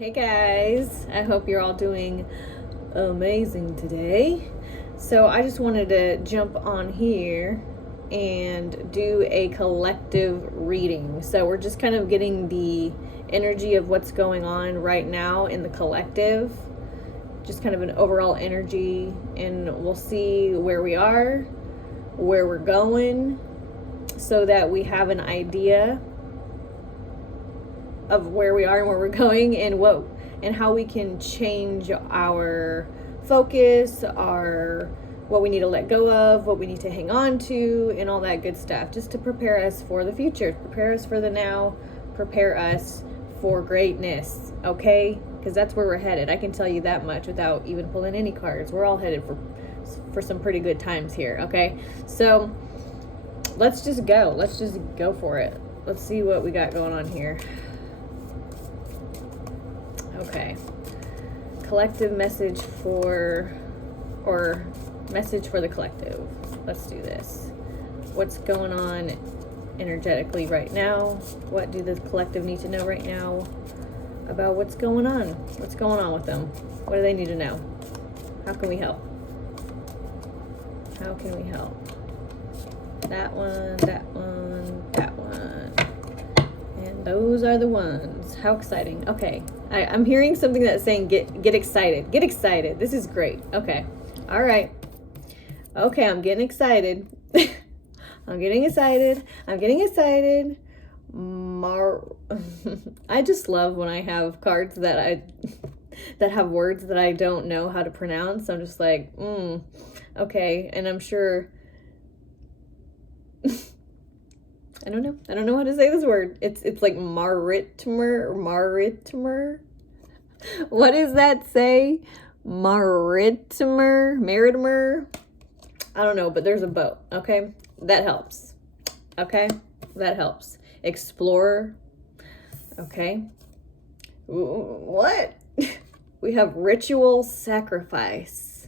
Hey guys, I hope you're all doing amazing today. So I just wanted to jump on here and do a collective reading. So we're just kind of getting the energy of what's going on right now in the collective, just kind of an overall energy, and we'll see where we are, where we're going, so that we have an idea of where we are and where we're going, and how we can change our focus, what we need to let go of, what we need to hang on to, and all that good stuff, just to prepare us for the future, prepare us for the now, prepare us for greatness, okay? Because that's where we're headed. I can tell you that much without even pulling any cards. We're all headed for some pretty good times here, okay? So let's just go for it. Let's see what we got going on here. Okay, collective message message for the collective. Let's do this. What's going on energetically right now? What do the collective need to know right now about what's going on? What's going on with them? What do they need to know? How can we help? How can we help? That one, that one, that one. And those are the ones. How exciting. Okay. I'm hearing something that's saying get excited. Get excited. This is great. Okay. All right. Okay, I'm getting excited. I'm getting excited. I'm getting excited. I just love when I have cards that have words that I don't know how to pronounce. I'm just like, okay. And I'm sure I don't know how to say this word. It's like Maritimer. What does that say? Maritimer. I don't know, but there's a boat. Okay, that helps. Okay, that helps. Explorer. Okay. What? We have ritual sacrifice.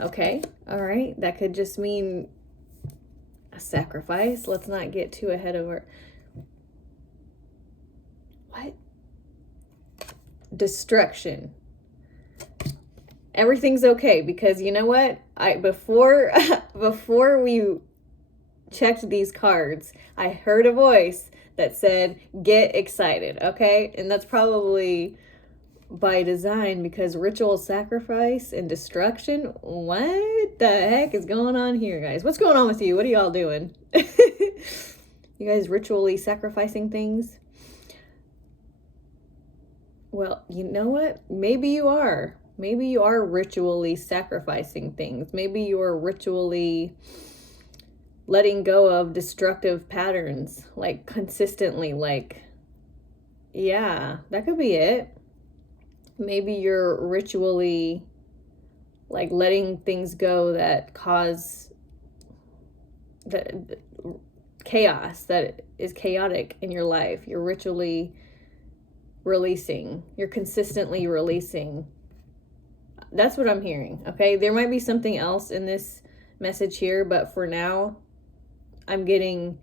Okay. All right. That could just mean a sacrifice. Let's not get too ahead of our... What? Destruction. Everything's okay, because you know what? Before we checked these cards, I heard a voice that said, get excited, okay? And that's probably by design, because ritual sacrifice and destruction. What the heck is going on here, guys? What's going on with you? What are y'all doing? You guys ritually sacrificing things? Well, you know what? Maybe you are. Maybe you are ritually sacrificing things. Maybe you are ritually letting go of destructive patterns, like consistently, like, yeah, that could be it. Maybe you're ritually like letting things go that cause the chaos that is chaotic in your life. You're ritually releasing. You're consistently releasing. That's what I'm hearing. Okay. There might be something else in this message here, but for now, I'm getting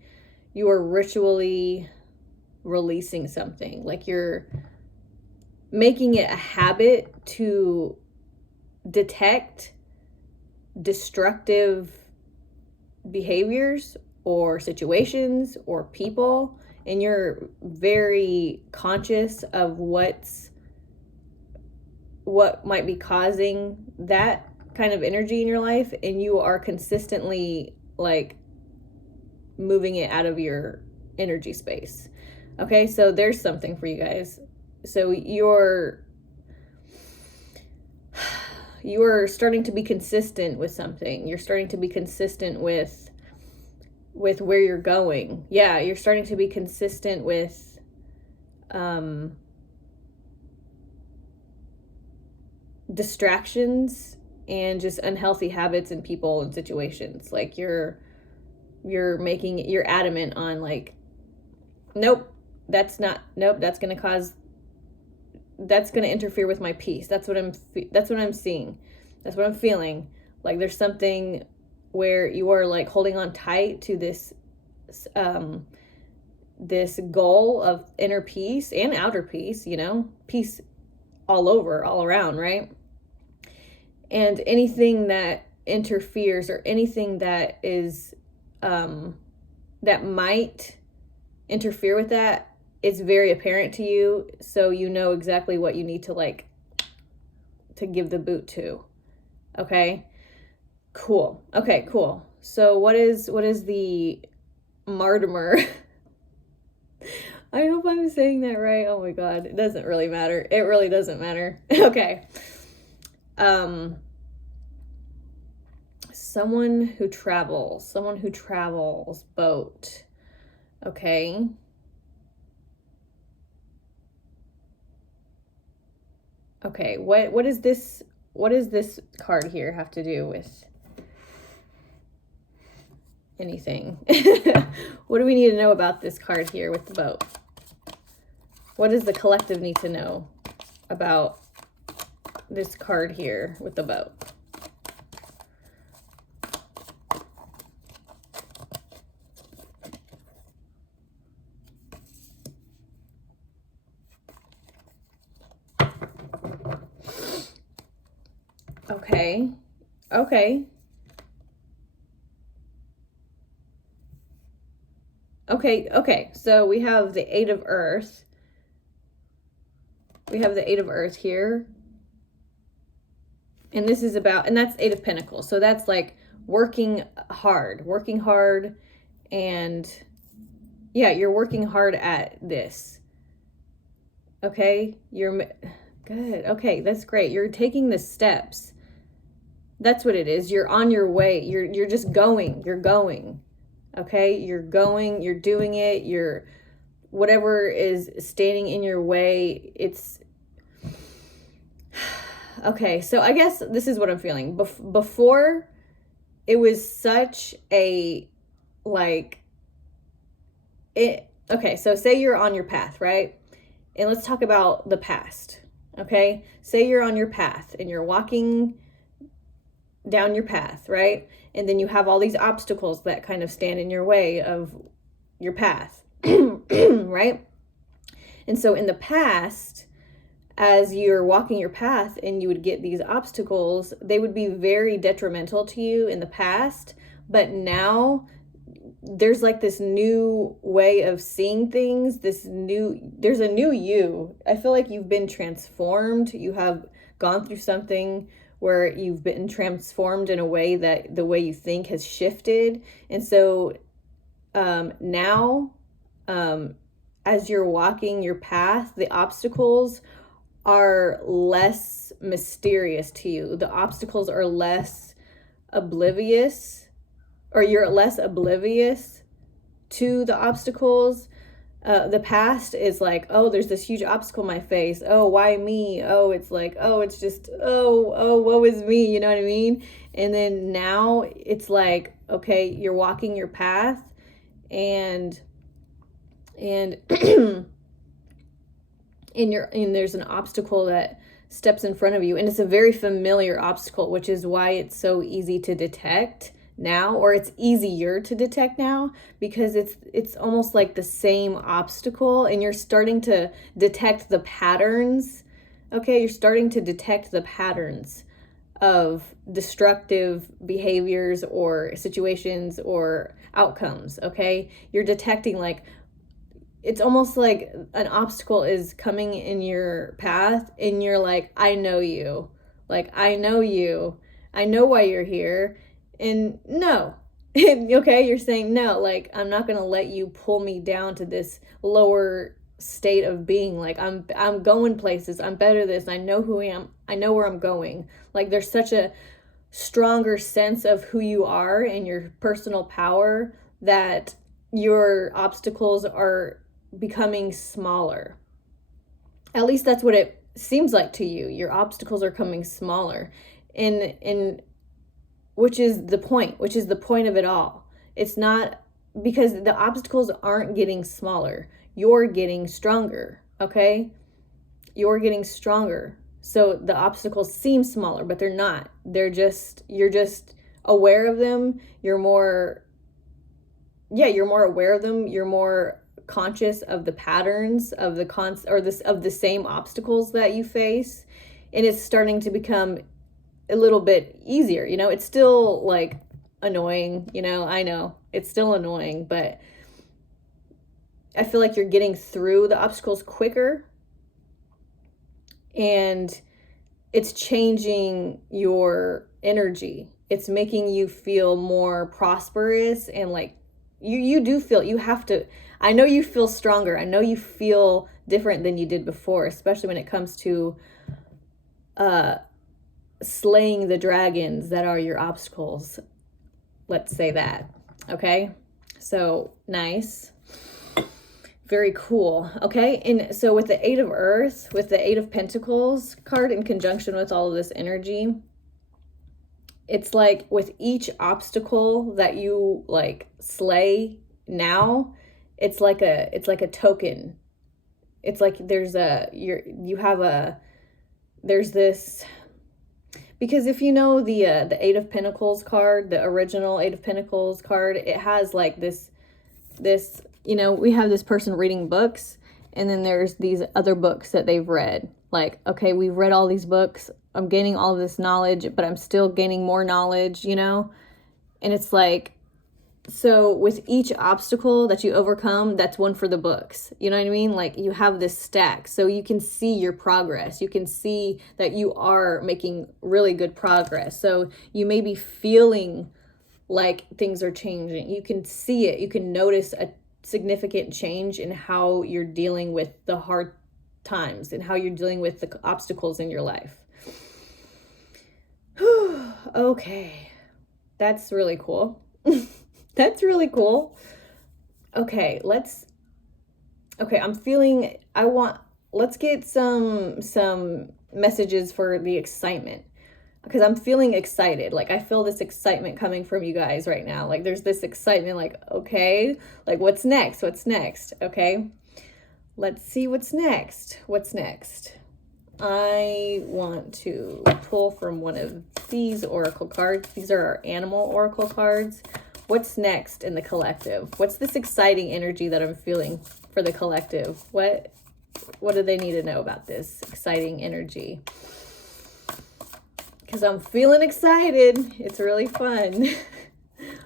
you are ritually releasing something. Like you're making it a habit to detect destructive behaviors or situations or people, and you're very conscious of what might be causing that kind of energy in your life, and you are consistently like moving it out of your energy space. Okay, so there's something for you guys. So you're starting to be consistent with something. You're starting to be consistent with where you're going. Yeah, you're starting to be consistent with distractions and just unhealthy habits and people and situations. Like you're adamant on like, that's going to interfere with my peace. That's what I'm seeing. That's what I'm feeling. Like there's something where you are like holding on tight to this goal of inner peace and outer peace, peace all over, all around, right? And anything that interferes or anything that is that might interfere with that, it's very apparent to you, so you know exactly what you need to like to give the boot to. Okay, cool. Okay, cool. So what is the Mortimer? I hope I'm saying that right. Oh my god, it doesn't really matter. It really doesn't matter. Okay. Someone who travels boat. Okay. Okay, what is this card here have to do with anything? What do we need to know about this card here with the boat? What does the collective need to know about this card here with the boat? Okay. Okay. Okay. So we have the Eight of Earth. We have the Eight of Earth here. And this is about, and that's Eight of Pentacles. So that's like working hard. And yeah, you're working hard at this. Okay. You're good. Okay. That's great. You're taking the steps. That's what it is. You're on your way. You're just going. You're going. Okay? You're going. You're doing it. You're whatever is standing in your way. It's okay. So I guess this is what I'm feeling. Before, it was such a like it. Okay. So say you're on your path, right? And let's talk about the past. Okay? Say you're on your path and you're walking down your path, right? And then you have all these obstacles that kind of stand in your way of your path, right? And so in the past, as you're walking your path and you would get these obstacles, they would be very detrimental to you in the past. But now there's like this new way of seeing things, there's a new you. I feel like you've been transformed. You have gone through something where you've been transformed in a way that the way you think has shifted. And so now, as you're walking your path, the obstacles are less mysterious to you. The obstacles are less oblivious, or you're less oblivious to the obstacles. The past is like, oh, there's this huge obstacle in my face. Oh, why me? Oh, it's like, oh, it's just, oh, woe is me. You know what I mean? And then now it's like, okay, you're walking your path and and there's an obstacle that steps in front of you. And it's a very familiar obstacle, which is why it's so easy to detect now, or it's easier to detect now, because it's almost like the same obstacle and you're starting to detect the patterns. Okay, you're starting to detect the patterns of destructive behaviors or situations or outcomes. Okay, you're detecting, like, it's almost like an obstacle is coming in your path and you're like, I know you, like, I know you, I know why you're here. And no, okay, you're saying no, like, I'm not going to let you pull me down to this lower state of being. Like, I'm going places, I'm better at this, I know who I am, I know where I'm going. Like, there's such a stronger sense of who you are and your personal power that your obstacles are becoming smaller. At least that's what it seems like to you. Your obstacles are coming smaller. And which is the point of it all. It's not, because the obstacles aren't getting smaller. You're getting stronger, okay? You're getting stronger. So the obstacles seem smaller, but they're not. You're just aware of them. You're more aware of them. You're more conscious of the patterns of the same obstacles that you face, and it's starting to become a little bit easier. You know, it's still like annoying, you know, I know it's still annoying, but I feel like you're getting through the obstacles quicker, and it's changing your energy. It's making you feel more prosperous, and like you do feel, you have to, I know you feel stronger. I know you feel different than you did before, especially when it comes to slaying the dragons that are your obstacles. Let's say that. Okay? So, nice. Very cool. Okay? And so with the 8 of Earth, with the 8 of Pentacles card in conjunction with all of this energy, it's like with each obstacle that you like slay now, it's like a token. It's like there's this, because if you know the 8 of Pentacles card, the original 8 of Pentacles card, it has like this, you know, we have this person reading books, and then there's these other books that they've read. Like, okay, we've read all these books. I'm gaining all of this knowledge, but I'm still gaining more knowledge, you know? And it's like, so with each obstacle that you overcome, that's one for the books. You know what I mean? Like you have this stack, so you can see your progress. You can see that you are making really good progress. So you may be feeling like things are changing. You can see it. You can notice a significant change in how you're dealing with the hard times and how you're dealing with the obstacles in your life. Okay. That's really cool. That's really cool. Okay, let's get some messages for the excitement, because I'm feeling excited. Like I feel this excitement coming from you guys right now. Like there's this excitement, like, okay, like what's next? What's next? Okay. Let's see what's next. What's next? I want to pull from one of these oracle cards. These are our animal oracle cards. What's next in the collective? What's this exciting energy that I'm feeling for the collective? What do they need to know about this exciting energy? Because I'm feeling excited. It's really fun.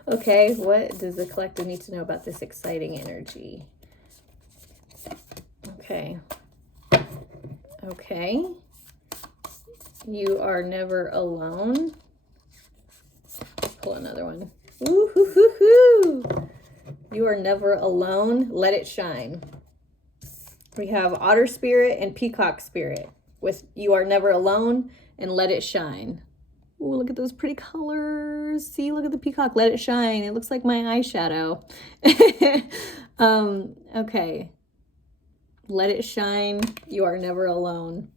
Okay, what does the collective need to know about this exciting energy? Okay. Okay. You are never alone. Pull another one. Woo-hoo-hoo-hoo. You are never alone. Let it shine. We have otter spirit and peacock spirit with you are never alone and let it shine. Ooh, look at those pretty colors. See, look at the peacock. Let it shine. It looks like my eyeshadow. Okay. Let it shine. You are never alone.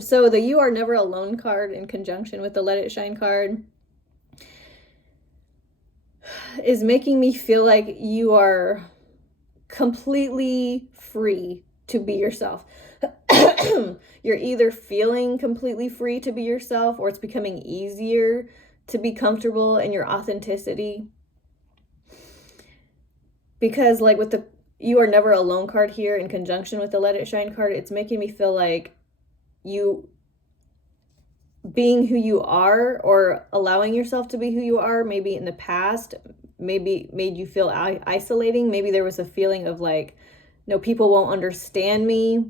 So the you are never alone card in conjunction with the let it shine card is making me feel like you are completely free to be yourself. You're either feeling completely free to be yourself, or it's becoming easier to be comfortable in your authenticity. Because like with the you are never alone card here in conjunction with the let it shine card, it's making me feel like you being who you are or allowing yourself to be who you are, maybe in the past, maybe made you feel isolating. Maybe there was a feeling of like, no, people won't understand me.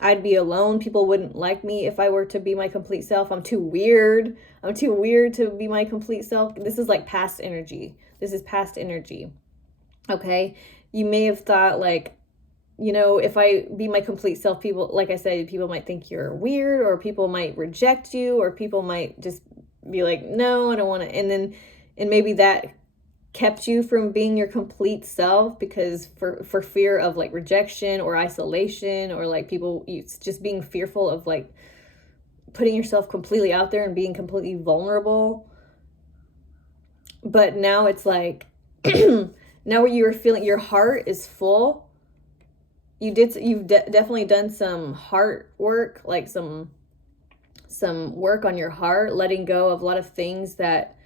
I'd be alone. People wouldn't like me if I were to be my complete self. I'm too weird. I'm too weird to be my complete self. This is like past energy. This is past energy. Okay. You may have thought like, you know, if I be my complete self, people, like I said, people might think you're weird, or people might reject you, or people might just be like, no, I don't want to. And maybe that kept you from being your complete self because for fear of like rejection or isolation, or like people just being fearful of like putting yourself completely out there and being completely vulnerable. But now it's like, now what you're feeling, your heart is full. You've definitely done some heart work, like some work on your heart, letting go of a lot of things that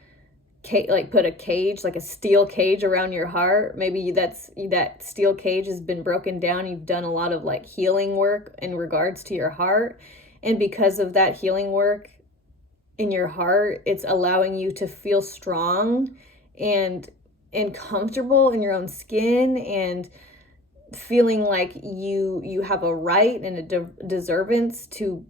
like put a cage, like a steel cage around your heart. Maybe that steel cage has been broken down. You've done a lot of like healing work in regards to your heart. And because of that healing work in your heart, it's allowing you to feel strong and comfortable in your own skin, and feeling like you have a right and a deservance to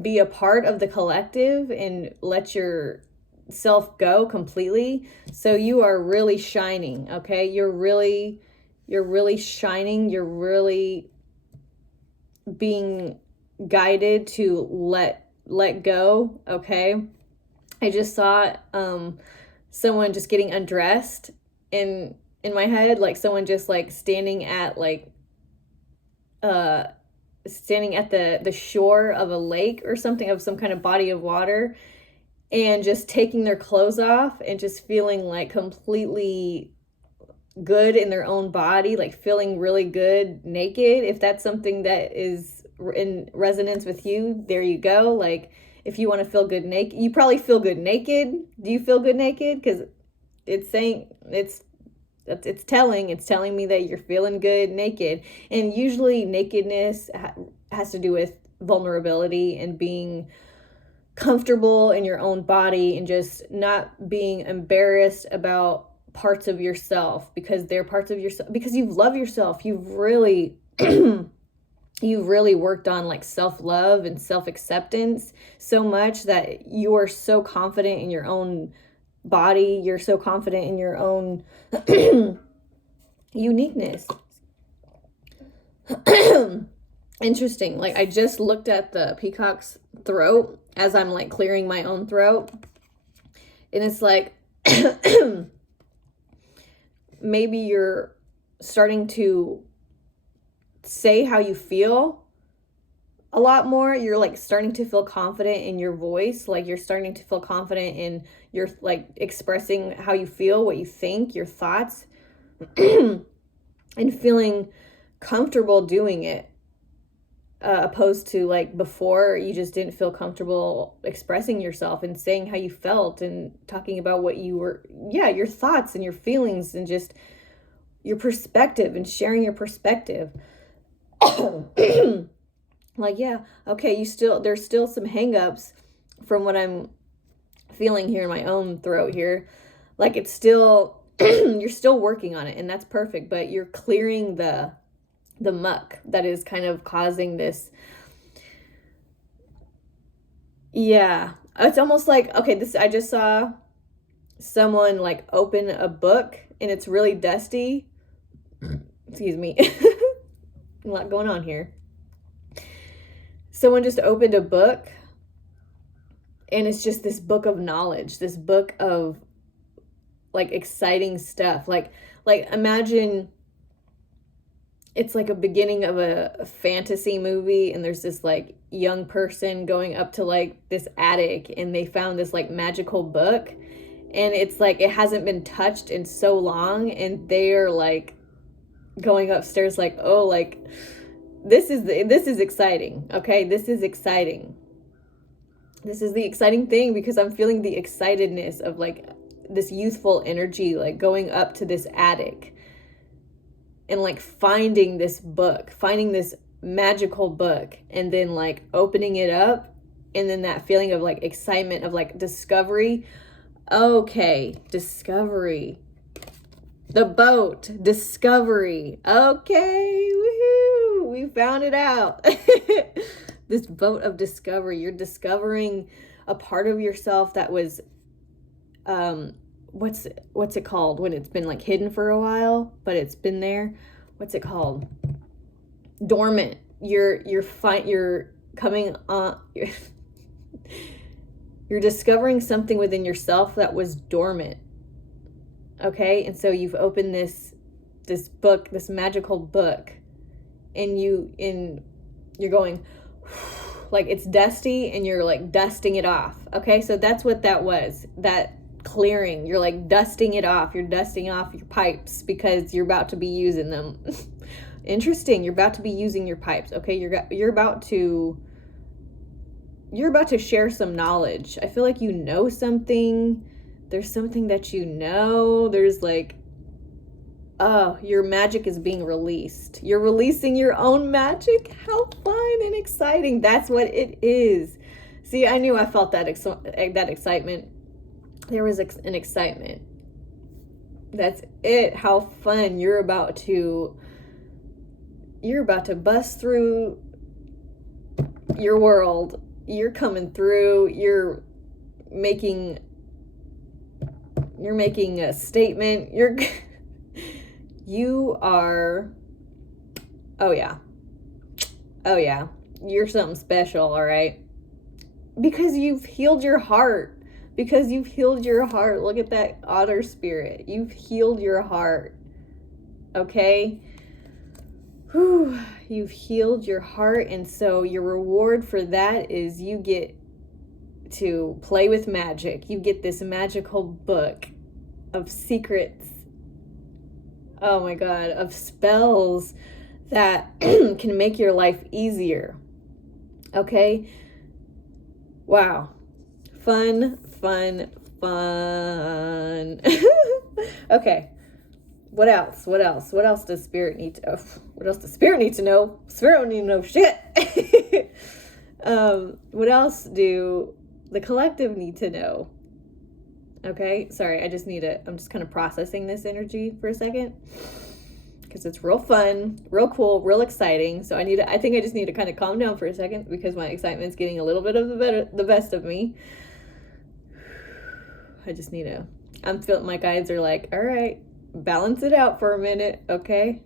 be a part of the collective and let yourself go completely. So you are really shining, okay? You're really shining. You're really being guided to let go, okay? I just saw someone just getting undressed in my head, like someone just like standing at the shore of a lake or something, of some kind of body of water, and just taking their clothes off and just feeling like completely good in their own body, like feeling really good naked. If that's something that is in resonance with you, there you go. Like, if you want to feel good naked, you probably feel good naked. Do you feel good naked? Because it's saying, it's telling me that you're feeling good naked. And usually nakedness has to do with vulnerability and being comfortable in your own body, and just not being embarrassed about parts of yourself, because they're parts of yourself, because you love yourself. You've really you've really worked on like self-love and self-acceptance so much that you are so confident in your own body. You're so confident in your own uniqueness. Interesting. Like, I just looked at the peacock's throat as I'm like clearing my own throat, and it's like maybe you're starting to say how you feel a lot more. You're like starting to feel confident in your voice. Like, you're starting to feel confident in your like expressing how you feel, what you think, your thoughts, and feeling comfortable doing it. Opposed to like before, you just didn't feel comfortable expressing yourself and saying how you felt and talking about what you were, your thoughts and your feelings and just your perspective and sharing your perspective. Like, okay, there's still some hangups from what I'm feeling here in my own throat here. Like, it's still, you're still working on it, and that's perfect, but you're clearing the muck that is kind of causing this. It's almost like, okay, I just saw someone like open a book and it's really dusty. Excuse me. A lot going on here. Someone just opened a book and it's just this book of knowledge, this book of like exciting stuff. Like imagine it's like a beginning of a fantasy movie, and there's this like young person going up to like this attic, and they found this like magical book, and it's like it hasn't been touched in so long, and they're like going upstairs like, oh, like this is exciting. Okay, this is exciting. This is the exciting thing, because I'm feeling the excitedness of like this youthful energy, like going up to this attic and like finding this book, finding this magical book, and then like opening it up, and then that feeling of like excitement of like discovery. Okay, discovery. The boat, discovery. Okay, woohoo, we found it out. This boat of discovery. You're discovering a part of yourself that was what's it called when it's been like hidden for a while, but it's been there? What's it called? Dormant. You're coming on. You're discovering something within yourself that was dormant. Okay, and so you've opened this book, this magical book, and you're going like it's dusty, and you're like dusting it off. Okay, so that's what that was. That clearing, you're like dusting it off. You're dusting off your pipes because you're about to be using them. Interesting. You're about to be using your pipes. Okay, you're about to share some knowledge. I feel like you know something There's something that you know. There's like, oh, your magic is being released. You're releasing your own magic. How fun and exciting. That's what it is. See, I knew I felt that that excitement. There was an excitement. That's it. How fun. You're about to bust through your world. You're coming through. You're making a statement. You are, oh yeah, you're something special, all right? Because you've healed your heart. Look at that otter spirit. You've healed your heart, okay? Whew. You've healed your heart, and so your reward for that is you get to play with magic. You get this magical book of secrets, oh my God, of spells that can make your life easier. Okay? Wow. Fun. Okay. What else does Spirit need to know? Spirit don't need to know shit. What else do the collective need to know? Okay, sorry, I'm just kind of processing this energy for a second, because it's real fun, real cool, real exciting. So I think I just need to kind of calm down for a second, because my excitement's getting a little bit of the best of me. I'm feeling, my guides are like, all right, balance it out for a minute, okay?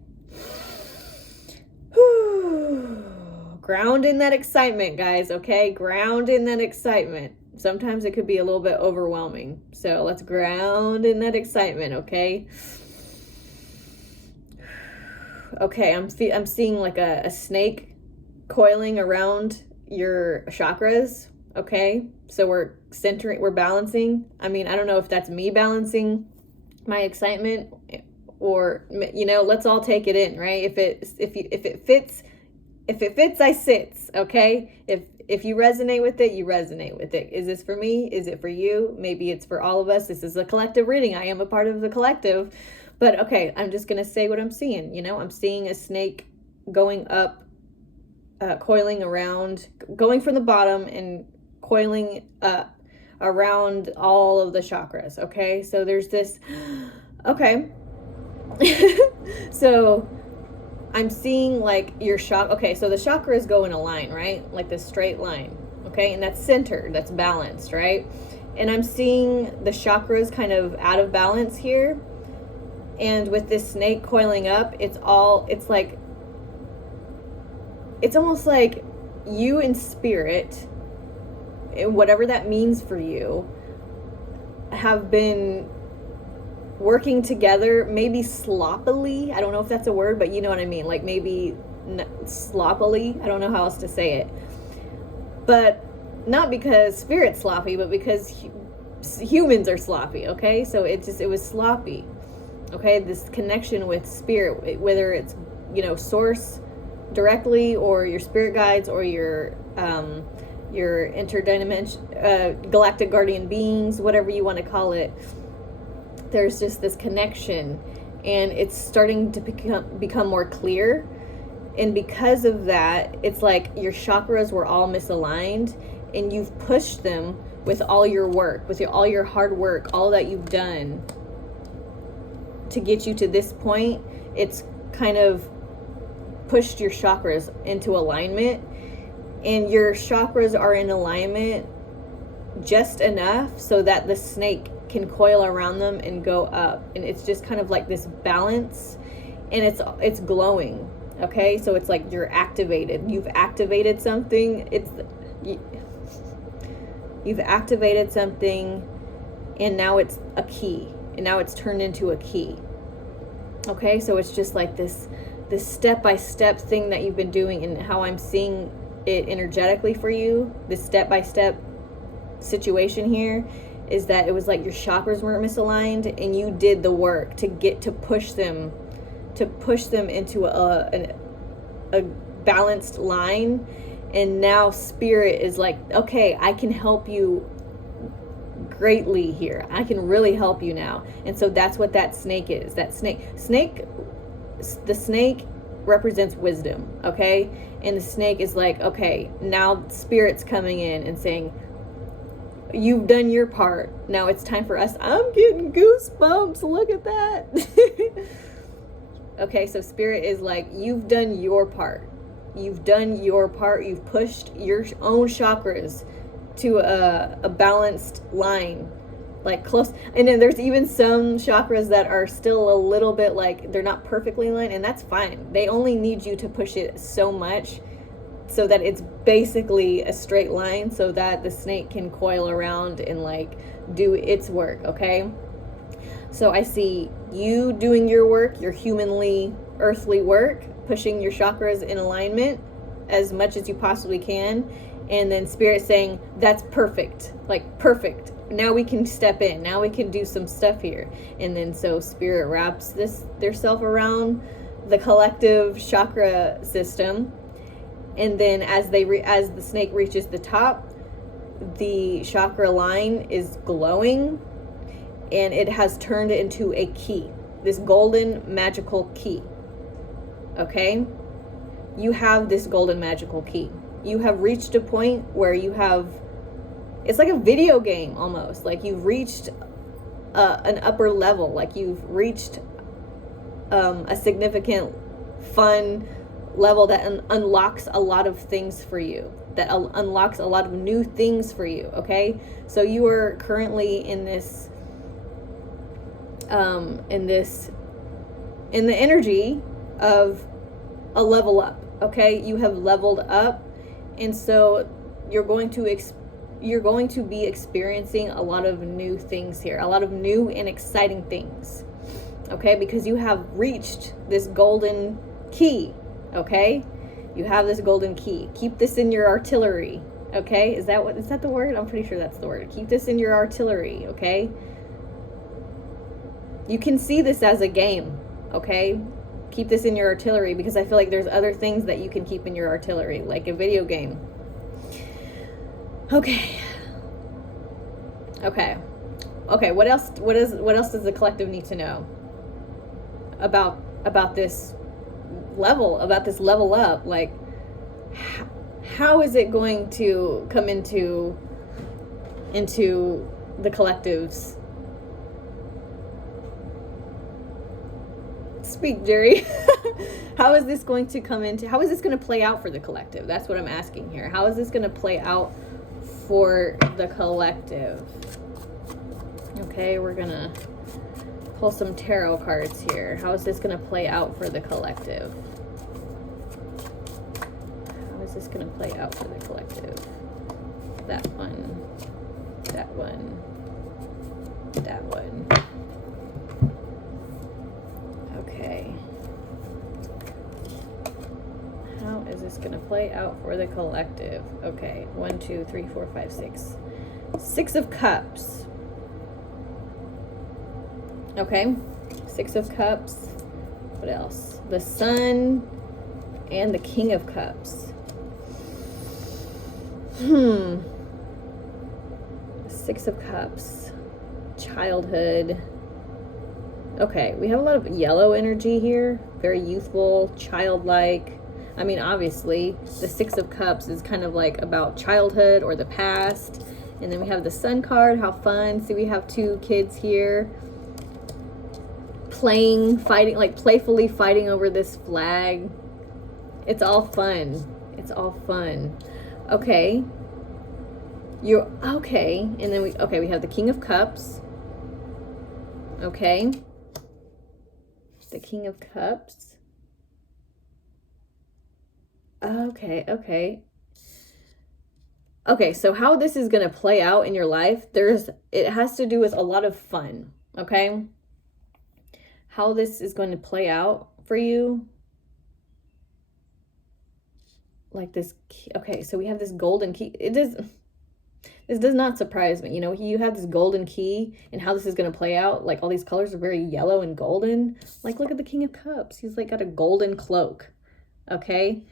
Ground in that excitement, guys, okay? Ground in that excitement. Sometimes it could be a little bit overwhelming. So let's ground in that excitement, okay? Okay, I'm seeing like a snake coiling around your chakras, okay? So we're balancing. I mean, I don't know if that's me balancing my excitement, or, you know, let's all take it in, right? If it fits, I sits, okay? If you resonate with it, you resonate with it. Is this for me? Is it for you? Maybe it's for all of us. This is a collective reading. I am a part of the collective. But okay, I'm just going to say what I'm seeing. You know, I'm seeing a snake going up, coiling around, going from the bottom and coiling up around all of the chakras, okay? So there's this, okay. So I'm seeing like your chakra. Okay, so the chakras go in a line, right? Like this straight line, okay? And that's centered, that's balanced, right? And I'm seeing the chakras kind of out of balance here. And with this snake coiling up, it's almost like you in spirit, whatever that means for you, have been working together, maybe sloppily. I don't know if that's a word, but you know what I mean. Like maybe sloppily. I don't know how else to say it. But not because spirit's sloppy, but because humans are sloppy, okay? So it was sloppy, okay? This connection with spirit, whether it's, you know, source directly, or your spirit guides, or your interdimension, galactic guardian beings, whatever you want to call it. There's just this connection, and it's starting to become more clear. And because of that, it's like your chakras were all misaligned, and you've pushed them with all your work, with all your hard work, all that you've done to get you to this point. It's kind of pushed your chakras into alignment, and your chakras are in alignment just enough so that the snake can coil around them and go up. And it's just kind of like this balance, and it's glowing, okay? So it's like you're activated. You've activated something. You've activated something, and now it's a key, and now it's turned into a key, okay? So it's just like this step-by-step thing that you've been doing, and how I'm seeing it energetically for you, this step-by-step situation here, is that it was like your chakras weren't misaligned, and you did the work to push them into a balanced line. And now spirit is like, okay, I can help you greatly here. I can really help you now. And so that's what that snake is. That the snake represents wisdom, okay? And the snake is like, okay, now Spirit's coming in and saying, you've done your part. Now it's time for us. I'm getting goosebumps. Look at that. Okay, so Spirit is like, you've done your part. You've done your part. You've pushed your own chakras to a balanced line, like close. And then there's even some chakras that are still a little bit like they're not perfectly aligned, and that's fine. They only need you to push it so much so that it's basically a straight line, so that the snake can coil around and like do its work, okay? So I see you doing your work, your humanly earthly work, pushing your chakras in alignment as much as you possibly can, and then Spirit saying, that's perfect, like perfect. Now we can step in. Now we can do some stuff here. And then so Spirit wraps their self around the collective chakra system. And then as the snake reaches the top, the chakra line is glowing, and it has turned into a key, this golden magical key. Okay? You have this golden magical key. You have reached a point where you have, it's like a video game almost. Like you've reached an upper level. Like you've reached a significant, fun level that unlocks a lot of things for you. That unlocks a lot of new things for you. Okay? So you are currently in this, in the energy of a level up. Okay? You have leveled up. And so you're going to be experiencing a lot of new things here, a lot of new and exciting things, okay? Because you have reached this golden key, okay? You have this golden key. Keep this in your artillery, okay? Is that the word? I'm pretty sure that's the word. Keep this in your artillery, okay? You can see this as a game, okay? Keep this in your artillery, because I feel like there's other things that you can keep in your artillery, like a video game. Okay. What else does the collective need to know about this level up? Like, how is it going to come into the collective's? Speak, Jerry. How is this going to play out for the collective? That's what I'm asking here. How is this going to play out for the collective? Okay, we're going to pull some tarot cards here. How is this going to play out for the collective? How is this going to play out for the collective? That one. That one. That one. Okay. How is this going to play out for the collective? Okay. 1, 2, 3, 4, 5, 6. 6 of Cups. Okay. 6 of Cups. What else? The Sun and the King of Cups. 6 of Cups. Childhood. Okay, we have a lot of yellow energy here. Very youthful, childlike. I mean, obviously, the 6 of Cups is kind of like about childhood or the past. And then we have the Sun card, how fun. See, we have 2 kids here. Fighting, like playfully fighting over this flag. It's all fun. It's all fun. Okay. Okay. And then we have the King of Cups. Okay. The King of Cups. Okay, so how this is going to play out in your life, it has to do with a lot of fun, okay? How this is going to play out for you. Like this, okay, so we have this golden key. This does not surprise me. You know, you have this golden key, and how this is going to play out. Like, all these colors are very yellow and golden. Like, look at the King of Cups. He's, like, got a golden cloak. Okay?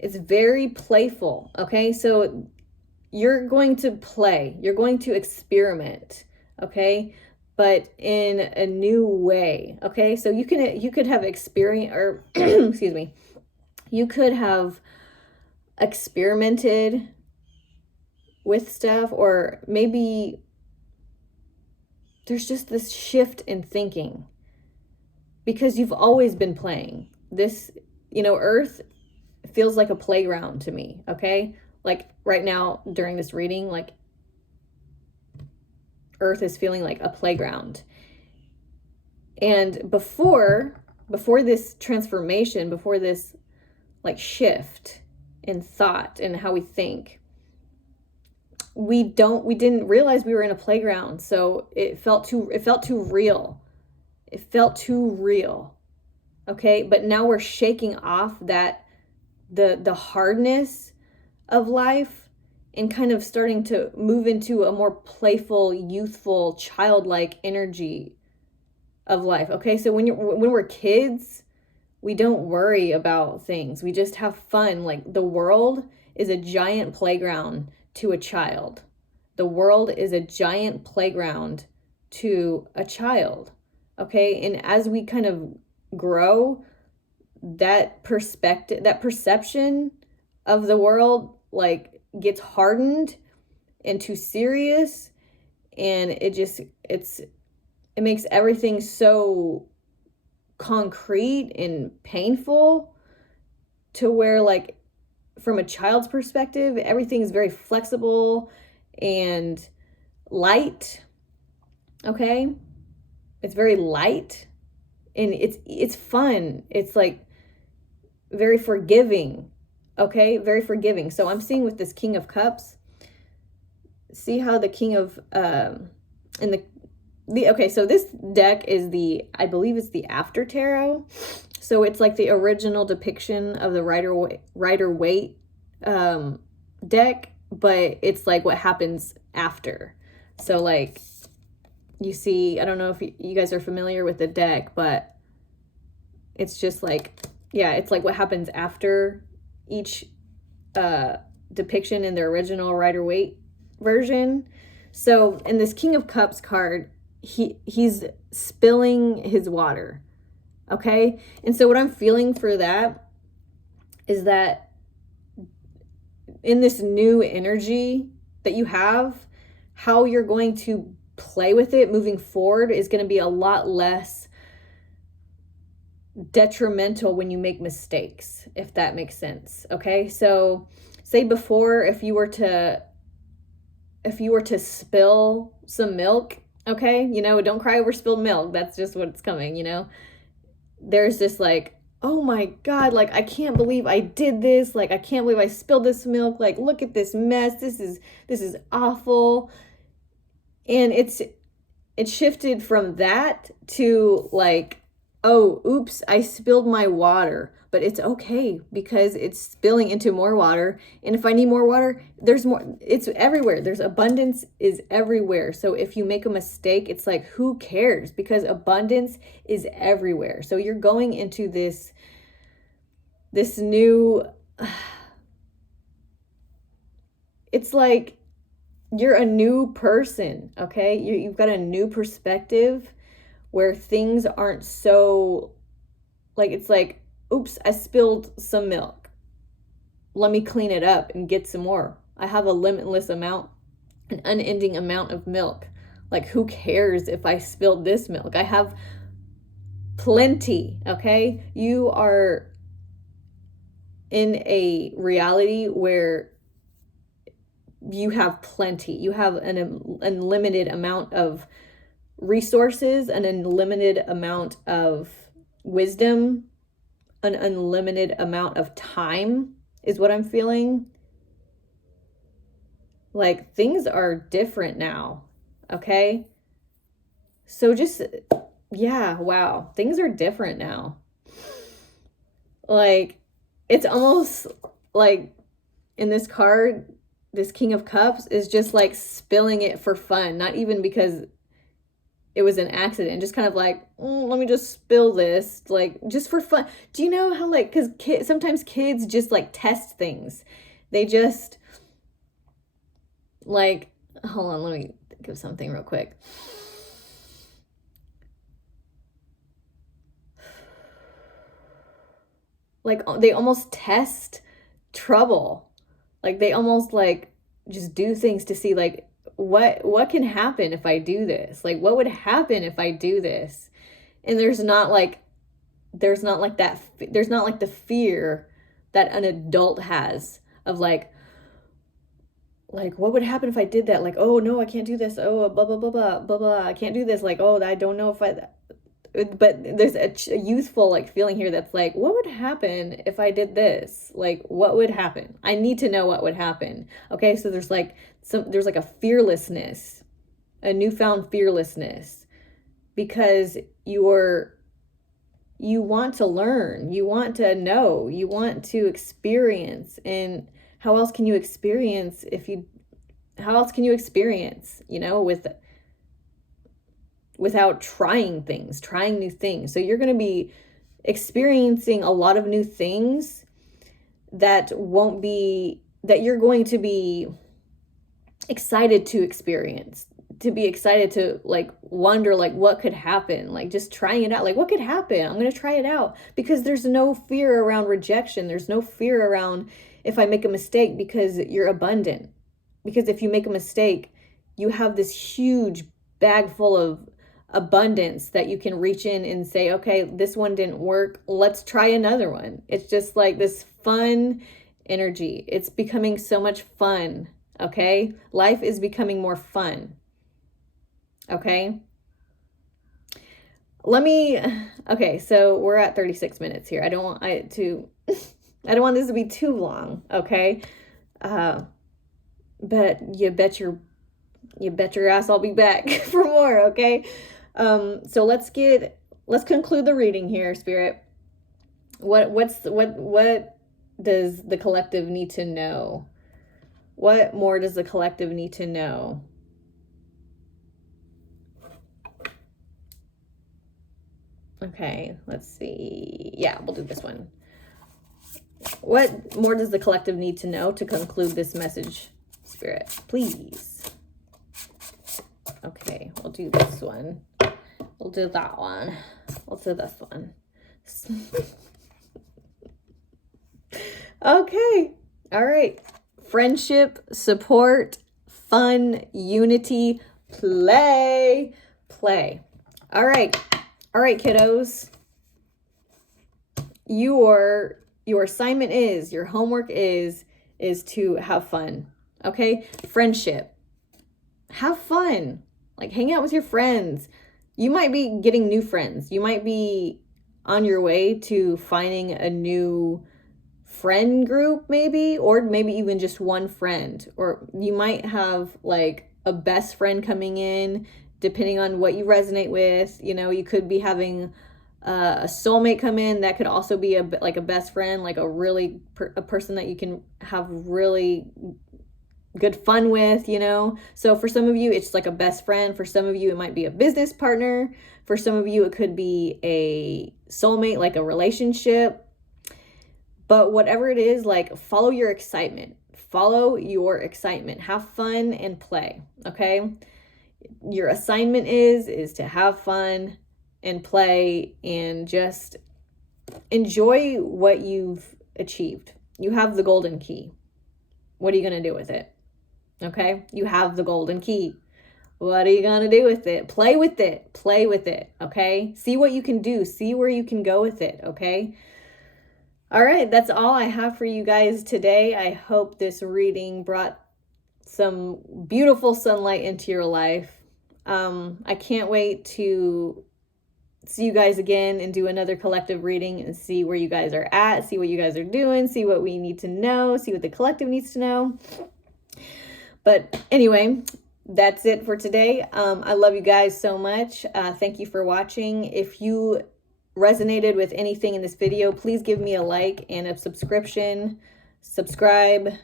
It's very playful. Okay? So, you're going to play, you're going to experiment, okay? But in a new way, okay? So you could have experience, or excuse me, you could have experimented with stuff, or maybe there's just this shift in thinking because you've always been playing. This, Earth feels like a playground to me, okay? Like right now during this reading, like Earth is feeling like a playground. And before this transformation, before this like shift in thought and how we think, we didn't realize we were in a playground. So it felt too real. It felt too real. Okay. But now we're shaking off that, the hardness of life, and kind of starting to move into a more playful, youthful, childlike energy of life. Okay. So when we're kids, we don't worry about things. We just have fun. Like the world is a giant playground to a child. The world is a giant playground to a child. Okay. And as we kind of grow, that perception of the world like gets hardened and too serious. And it makes everything so concrete and painful, to where like from a child's perspective, everything is very flexible and light. Okay. It's very light and it's fun. It's like very forgiving. Okay. Very forgiving. So I'm seeing with this King of Cups, see how the King of, okay, so this deck is I believe it's the After Tarot. So it's like the original depiction of the Rider-Waite deck, but it's like what happens after. So like you see, I don't know if you guys are familiar with the deck, but it's just like, yeah, it's like what happens after each depiction in the original Rider-Waite version. So in this King of Cups card, he's spilling his water. Okay. And so what I'm feeling for that is that in this new energy that you have, how you're going to play with it moving forward is going to be a lot less detrimental when you make mistakes, if that makes sense. Okay. So say before, if you were to spill some milk, okay, don't cry over spilled milk. That's just what's coming, There's just like, oh my God, like, I can't believe I did this. Like, I can't believe I spilled this milk. Like, look at this mess. This is awful. And it shifted from that to like, oh, oops, I spilled my water. But it's okay because it's spilling into more water. And if I need more water, there's more. It's everywhere. There's abundance is everywhere. So if you make a mistake, it's like, who cares? Because abundance is everywhere. So you're going into this new, it's like you're a new person, okay? You've got a new perspective where things aren't so, like, it's like, oops, I spilled some milk. Let me clean it up and get some more. I have a limitless amount, an unending amount of milk. Like, who cares if I spilled this milk? I have plenty, okay? You are in a reality where you have plenty. You have an unlimited amount of resources, an unlimited amount of wisdom, an unlimited amount of time is what I'm feeling. Like, things are different now, okay? So just, yeah, wow, things are different now. Like, it's almost like in this card, this King of Cups is just like spilling it for fun, not even because it was an accident, just kind of like, let me just spill this, like, just for fun. Do you know how, like, because sometimes kids just like test things. They just, Like, hold on, let me think of something real quick. Like, they almost test trouble. Like, they almost like just do things to see like what can happen if I do this? Like, what would happen if I do this? And there's not like the fear that an adult has of like what would happen if I did that? Like, oh no, I can't do this. Oh, blah blah blah blah blah blah. I can't do this. Like, oh, I don't know if I. But there's a youthful like feeling here that's like, what would happen if I did this? Like, what would happen? I need to know what would happen. Okay, so there's like a fearlessness, a newfound fearlessness, because you want to learn, you want to know, you want to experience. And how else can you experience, without trying new things? So you're going to be experiencing a lot of new things that you're going to be excited to experience, to be excited to like wonder like what could happen, like just trying it out, like what could happen. I'm going to try it out, because there's no fear around rejection. There's no fear around if I make a mistake, because you're abundant. Because if you make a mistake, you have this huge bag full of abundance that you can reach in and say, okay, this one didn't work, let's try another one. It's just like this fun energy. It's becoming so much fun. Okay, life is becoming more fun. Okay, okay, so we're at 36 minutes here. I don't want this to be too long. Okay, but you bet your ass I'll be back for more. Okay, so let's conclude the reading here, Spirit. What does the collective need to know? What more does the collective need to know? Okay, let's see. Yeah, we'll do this one. What more does the collective need to know to conclude this message, Spirit? Please. Okay, we'll do this one. We'll do that one. We'll do this one. Okay. All right. Friendship, support, fun, unity, play. All right, kiddos. Your assignment is, your homework is to have fun. Okay? Friendship. Have fun. Like, hang out with your friends. You might be getting new friends. You might be on your way to finding a new friend group, maybe, or maybe even just one friend. Or you might have like a best friend coming in, depending on what you resonate with. You know, you could be having a soulmate come in. That could also be a best friend, like a person that you can have really good fun with, you know. So for some of you, it's like a best friend. For some of you, it might be a business partner. For some of you, it could be a soulmate, like a relationship. But whatever it is, like, follow your excitement. Follow your excitement. Have fun and play, okay? Your assignment is to have fun and play and just enjoy what you've achieved. You have the golden key. What are you going to do with it? Okay? You have the golden key. What are you going to do with it? Play with it. Play with it, okay? See what you can do. See where you can go with it, okay? All right, that's all I have for you guys today. I hope this reading brought some beautiful sunlight into your life. I can't wait to see you guys again and do another collective reading and see where you guys are at, see what you guys are doing, see what we need to know, see what the collective needs to know. But anyway, that's it for today. I love you guys so much. Thank you for watching. If you resonated with anything in this video, please give me a like and a subscription. Subscribe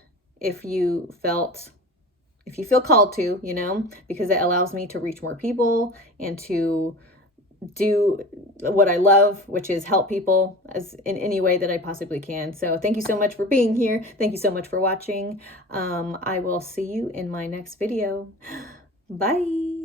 if you feel called to, you know, because it allows me to reach more people and to do what I love, which is help people as in any way that I possibly can. So thank you so much for being here. Thank you so much for watching. I will see you in my next video. Bye.